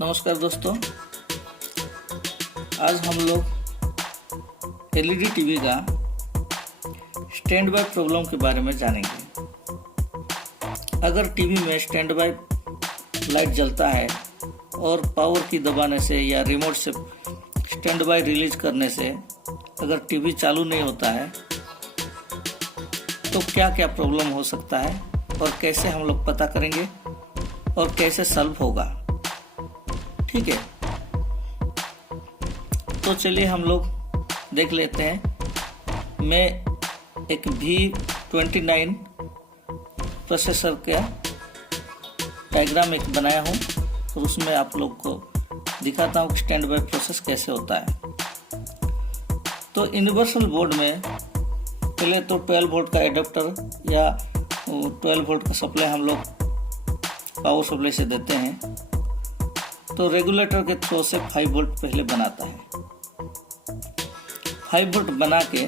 नमस्कार दोस्तों, आज हम लोग एलईडी टीवी का स्टैंड बाय प्रॉब्लम के बारे में जानेंगे। अगर टीवी में स्टैंड बाय लाइट जलता है और पावर की दबाने से या रिमोट से स्टैंड बाय रिलीज करने से अगर टीवी चालू नहीं होता है तो क्या क्या प्रॉब्लम हो सकता है और कैसे हम लोग पता करेंगे और कैसे सॉल्व होगा। ठीक है, तो चलिए हम लोग देख लेते हैं। मैं एक V29 प्रोसेसर का डायग्राम एक बनाया हूँ और उसमें आप लोग को दिखाता हूँ कि स्टैंड बाय प्रोसेस कैसे होता है। तो यूनिवर्सल बोर्ड में पहले तो 12 वोल्ट का एडाप्टर या 12 वोल्ट का सप्लाई हम लोग पावर सप्लाई से देते हैं। तो रेगुलेटर के थ्रू से 5 वोल्ट पहले बनाता है। 5 वोल्ट बना के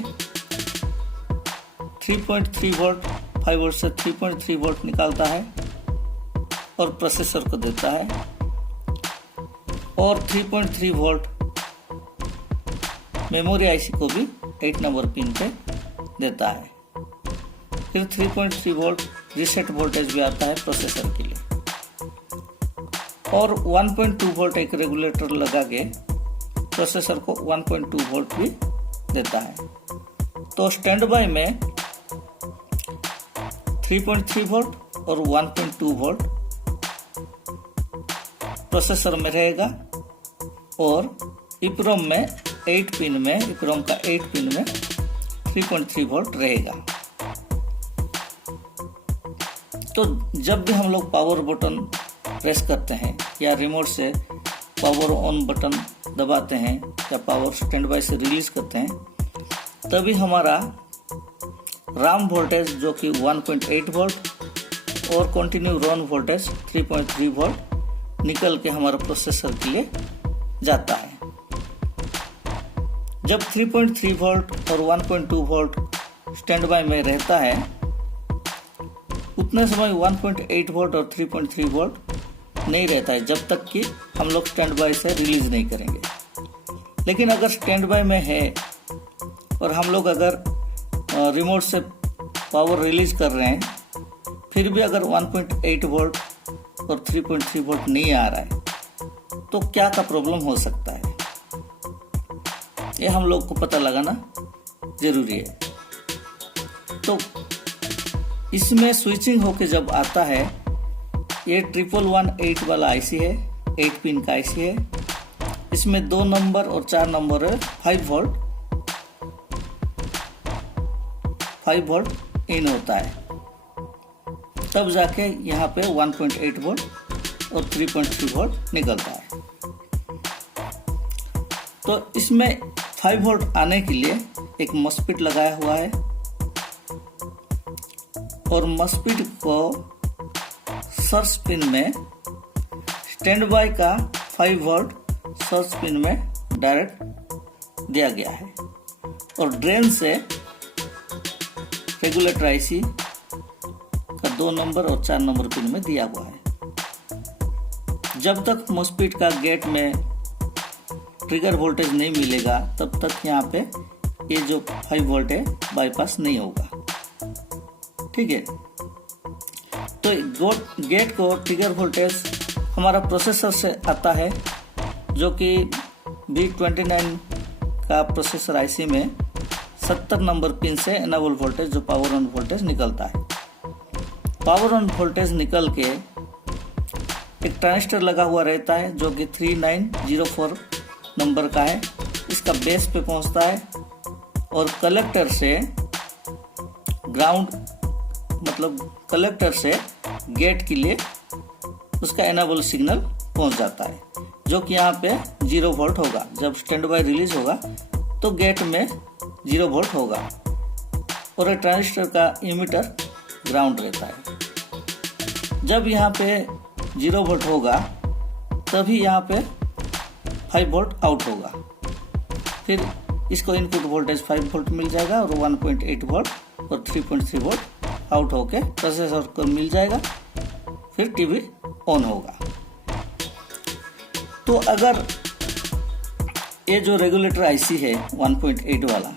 3.3 वोल्ट 5 वोल्ट से 3.3 वोल्ट निकालता है और प्रोसेसर को देता है और 3.3 वोल्ट मेमोरी आईसी को भी 8 नंबर पिन पे देता है। फिर 3.3 वोल्ट रीसेट वोल्टेज भी आता है प्रोसेसर के लिए और 1.2 वोल्ट एक रेगुलेटर लगा के प्रोसेसर को 1.2 वोल्ट भी देता है। तो स्टैंड बाय में 3.3 वोल्ट और 1.2 वोल्ट प्रोसेसर में रहेगा और इप्रोम में 8 पिन में इप्रोम का 8 पिन में 3.3 वोल्ट रहेगा। तो जब भी हम लोग पावर बटन प्रेस करते हैं या रिमोट से पावर ऑन बटन दबाते हैं या पावर स्टैंड बाय से रिलीज करते हैं तभी हमारा राम वोल्टेज जो कि 1.8 वोल्ट और कंटिन्यू रन वोल्टेज 3.3 वोल्ट निकल के हमारा प्रोसेसर के लिए जाता है। जब 3.3 वोल्ट और 1.2 वोल्ट स्टैंड बाय में रहता है उतने समय 1.8 वोल्ट और 3.3 वोल्ट नहीं रहता है जब तक कि हम लोग स्टैंड बाय से रिलीज नहीं करेंगे। लेकिन अगर स्टैंड बाय में है और हम लोग अगर रिमोट से पावर रिलीज कर रहे हैं फिर भी अगर 1.8 वोल्ट और 3.3 वोल्ट नहीं आ रहा है तो क्या का प्रॉब्लम हो सकता है, ये हम लोग को पता लगाना जरूरी है। तो इसमें स्विचिंग होके जब आता है, ये 1118 वाला आईसी है, 8 पिन का आईसी है। इसमें 2 नंबर और 4 नंबर है। 5 वोल्ट इन होता है, तब जाके यहाँ पे 1.8 वोल्ट और 3.3 वोल्ट निकलता है। तो इसमें 5 वोल्ट आने के लिए एक मॉस्फेट लगाया हुआ है और मॉस्फेट को सोर्स पिन में स्टैंड बाय का 5 वोल्ट सोर्स पिन में डायरेक्ट दिया गया है और ड्रेन से रेगुलेटर आईसी का 2 नंबर और 4 नंबर पिन में दिया हुआ है। जब तक मॉस्फेट का गेट में ट्रिगर वोल्टेज नहीं मिलेगा तब तक यहाँ पे ये जो 5 वोल्ट है बाईपास नहीं होगा। ठीक है, तो गेट को ट्रिगर वोल्टेज हमारा प्रोसेसर से आता है जो कि V29 का प्रोसेसर आईसी में 70 नंबर पिन से एनेबल वोल्टेज जो पावर ऑन वोल्टेज निकलता है। पावर ऑन वोल्टेज निकल के एक ट्रांजिस्टर लगा हुआ रहता है जो कि 3904 नंबर का है। इसका बेस पे पहुंचता है और कलेक्टर से ग्राउंड मतलब कलेक्टर से गेट के लिए उसका एनेबल सिग्नल पहुंच जाता है जो कि यहाँ पे 0 वोल्ट होगा। जब स्टैंड बाय रिलीज होगा तो गेट में 0 वोल्ट होगा और ट्रांजिस्टर का इमीटर ग्राउंड रहता है। जब यहाँ पे 0 वोल्ट होगा तभी यहाँ पे 5 वोल्ट आउट होगा। फिर इसको इनपुट वोल्टेज 5 वोल्ट मिल जाएगा और 1.8 वोल्ट और 3.3 वोल्ट आउट होके प्रोसेसर को मिल जाएगा। फिर टीवी ऑन होगा। तो अगर ये जो रेगुलेटर आईसी है 1.8 वाला,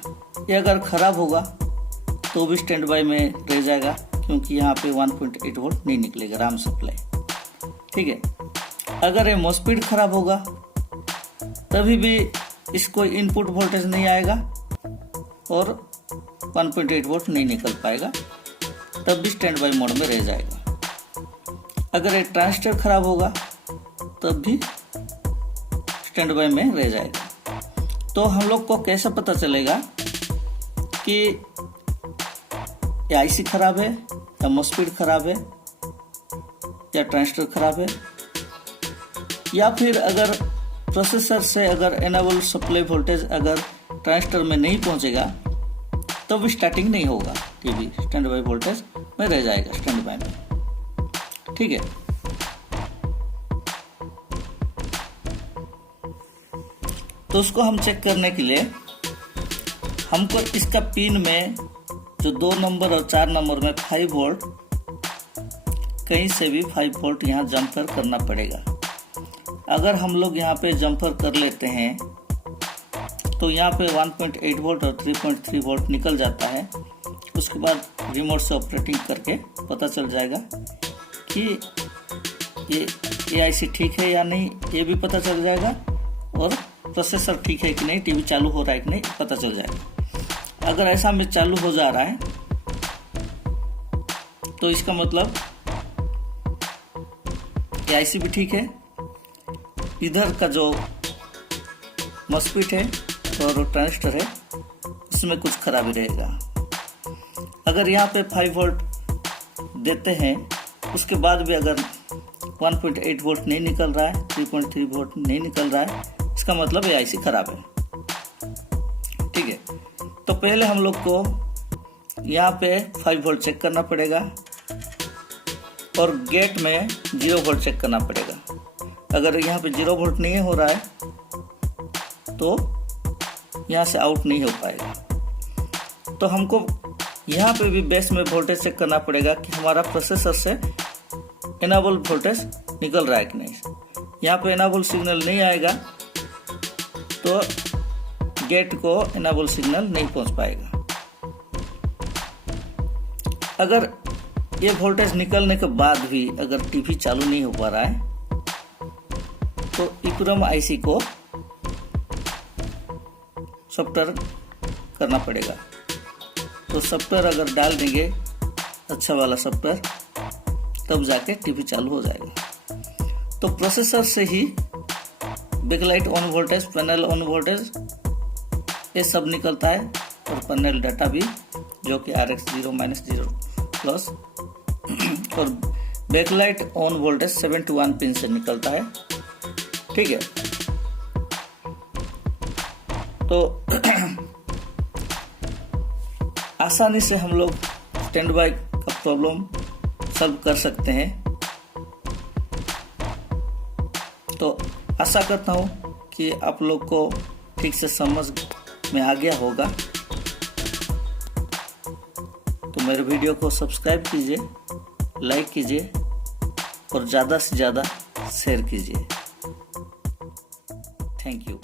ये अगर ख़राब होगा तो भी स्टैंड बाय में रह जाएगा, क्योंकि यहाँ पे 1.8 वोल्ट नहीं निकलेगा राम सप्लाई। ठीक है, अगर ये मॉसफेट ख़राब होगा तभी भी इसको इनपुट वोल्टेज नहीं आएगा और 1.8 वोल्ट नहीं निकल पाएगा, तब भी स्टैंड बाय मोड में रह जाएगा। अगर ये ट्रांजिस्टर ख़राब होगा तब भी स्टैंड बाय में रह जाएगा। तो हम लोग को कैसे पता चलेगा कि आईसी खराब है या मॉसफेट खराब है या ट्रांजिस्टर खराब है, या फिर अगर प्रोसेसर से अगर एनेबल सप्लाई वोल्टेज अगर ट्रांजिस्टर में नहीं पहुंचेगा तो भी स्टार्टिंग नहीं होगा, टीवी स्टैंड बाय वोल्टेज में रह जाएगा स्टैंड बाय में। ठीक है, तो उसको हम चेक करने के लिए हमको इसका पिन में जो 2 नंबर और 4 नंबर में 5 वोल्ट, कहीं से भी 5 वोल्ट यहाँ जंपर करना पड़ेगा। अगर हम लोग यहाँ पे जंपर कर लेते हैं तो यहाँ पे 1.8 वोल्ट और 3.3 वोल्ट निकल जाता है। उसके बाद रिमोट से ऑपरेटिंग करके पता चल जाएगा कि ये आईसी ठीक है या नहीं, ये भी पता चल जाएगा, और प्रोसेसर ठीक है कि नहीं, टीवी चालू हो रहा है कि नहीं, पता चल जाएगा। अगर ऐसा में चालू हो जा रहा है तो इसका मतलब आईसी भी ठीक है, इधर का जो मॉसफेट है और ट्रांजिस्टर है उसमें कुछ खराबी रहेगा। अगर यहाँ पे 5 वोल्ट देते हैं उसके बाद भी अगर 1.8 वोल्ट नहीं निकल रहा है, 3.3 वोल्ट नहीं निकल रहा है, इसका मतलब ये आईसी खराब है। ठीक है, तो पहले हम लोग को यहाँ पे 5 वोल्ट चेक करना पड़ेगा और गेट में 0 वोल्ट चेक करना पड़ेगा। अगर यहाँ पे 0 वोल्ट नहीं हो रहा है तो यहाँ से आउट नहीं हो पाएगा। तो हमको यहाँ पे भी बेस में वोल्टेज चेक करना पड़ेगा कि हमारा प्रोसेसर से एनेबल वोल्टेज निकल रहा है कि नहीं। यहाँ पे एनेबल सिग्नल नहीं आएगा तो गेट को एनेबल सिग्नल नहीं पहुंच पाएगा। अगर ये वोल्टेज निकलने के बाद भी अगर टीवी चालू नहीं हो पा रहा है तो इक्रोम आईसी को सॉफ्टवेयर करना पड़ेगा। तो सॉफ्टवेयर अगर डाल देंगे अच्छा वाला सॉफ्टवेयर तब जाके टीवी चालू हो जाएगा। तो प्रोसेसर से ही backlight on voltage, panel on voltage, ये सब निकलता है, और पैनल डाटा भी जो कि RX 0-0 प्लस, और backlight on voltage 7 to 1 pin से निकलता है। ठीक है, तो आसानी से हम लोग स्टैंड बाय का प्रॉब्लम सॉल्व कर सकते हैं। तो आशा करता हूँ कि आप लोग को ठीक से समझ में आ गया होगा। तो मेरे वीडियो को सब्सक्राइब कीजिए, लाइक कीजिए और ज़्यादा से ज़्यादा शेयर कीजिए। Thank you.